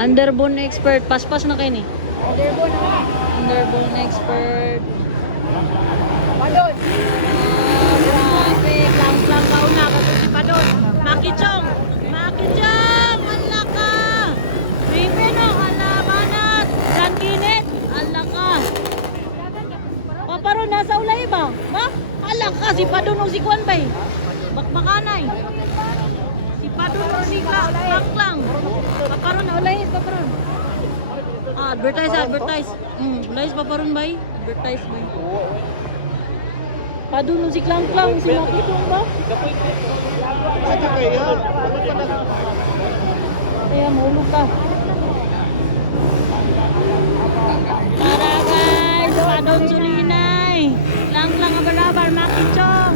Underbone expert. Paspas na kayo ni. Underbone naman. Underbone expert. Padon. Grabe. Klang-klang kauna. Kasi si Padon. Makichong. Makichong. Ala ka. Ripeno. Ala manat. Jan Kinet. Ala ka. Paparon nasa ulay ba? Ba? Ala ka. Si Padon o si Kwan bay. Bakbakanay. Si Padon o si Klang-klang. Paparon na ulay. Paparon. Advertise, advertise. Ulayas paparon bay. Advertise bay. Padun si Klang-klang. Si Makitong ba? Kaya mahulog ka. Tara guys. Padun sulinay. Klang-klang abarabar. Makitong.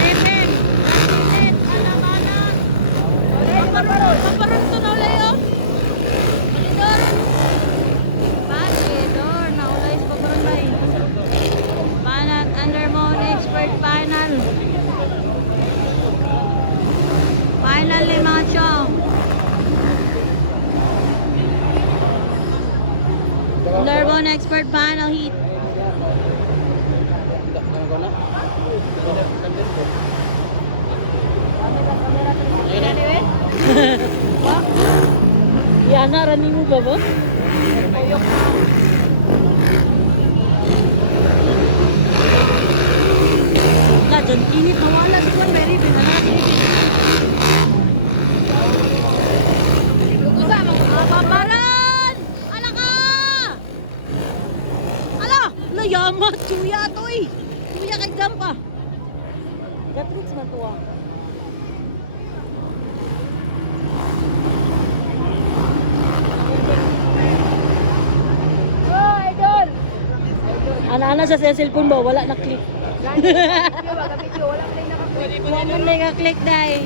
Ripin. Rakilit. Alamanan. Paparon to na ulay oh. Palidor. Palidor. Na ulay sa paparon bay. Panat Underbone Expert Final. Final ni mga chong. Underbone Expert Final Heat. Yana, running mo ba ba? Wala, dyan init na wala. Sikuan, very bin. Paparan! Ala ka! Ala! Layamat! Suya to eh! Suya kay Gampa. Gatrits man to ah. Oh, idol. Ana-ana sa cellphone ba? Wala na click. Video, wala pa rin nakakuha. Wala na ka-click dahil.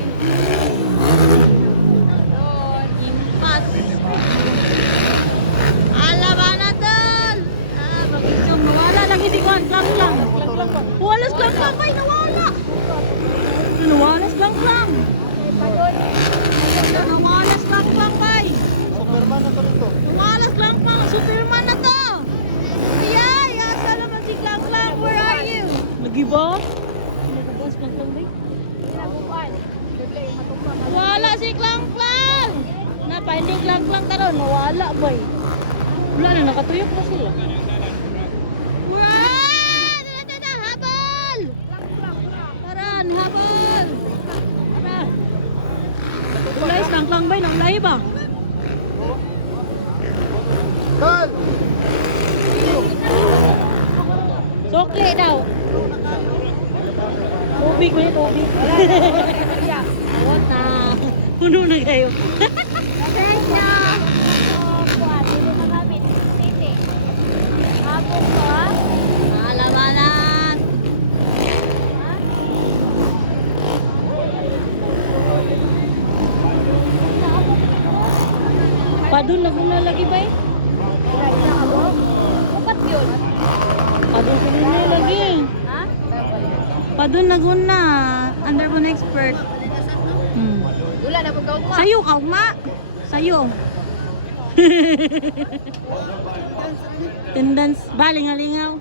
Impas. Ala ba na tol? Bakit nawala lagi si Kwan? Klang-klang. Walas klang-klang bay, nawala. Nawalas klang-klang. Padon. Nawalas klang-klang bay. Superman na to dito. Nawalas klang-klang. Superman na to. Yay! Asa naman si Klang-klang? Where are you? Lagi ba? Nagabas klang-klang bay? Sinabukan. Bigla yung matumba. Wala si Klang-klang! Napahinding Klang-klang taron, nawala boy. Wala na, nakatuyok na sila. Wah! Tara, habal! Taran, habal! Tara. Ulay, Klang-klang bay, naulay ba? Tol! Sokle daw. Tubig ba yun, tubig? What na? Puno na kayo. Guys na. Kuha, dito magamit. Titi. Hapon ko ha. Alamanan. Padun na guna lagi ba eh? Kaya ako. Upat yun. Padun na guna lagi. Ha? Padun na guna. Underbone expert. Wala na kung gawin mo. Sayo ka, ma. Sayo. Tendance. Balingalingaw.